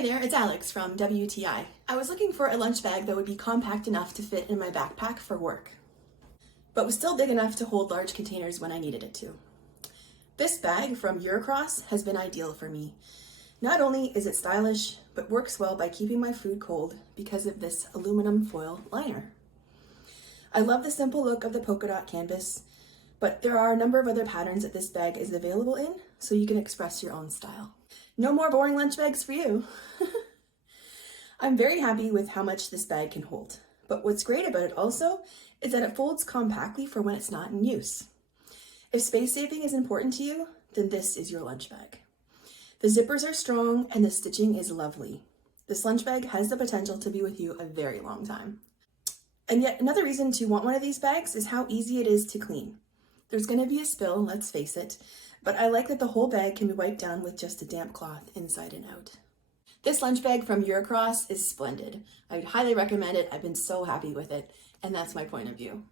Hey there, it's Alex from WTI. I was looking for a lunch bag that would be compact enough to fit in my backpack for work, but was still big enough to hold large containers when I needed it to. This bag from EurCross has been ideal for me. Not only is it stylish, but works well by keeping my food cold because of this aluminum foil liner. I love the simple look of the polka dot canvas, but there are a number of other patterns that this bag is available in, so you can express your own style. No more boring lunch bags for you. I'm very happy with how much this bag can hold, but what's great about it also is that it folds compactly for when it's not in use. If space saving is important to you, then this is your lunch bag. The zippers are strong and the stitching is lovely. This lunch bag has the potential to be with you a very long time. And yet another reason to want one of these bags is how easy it is to clean. There's going to be a spill, let's face it, but I like that the whole bag can be wiped down with just a damp cloth inside and out. This lunch bag from EurCross is splendid. I would highly recommend it. I've been so happy with it, and that's my point of view.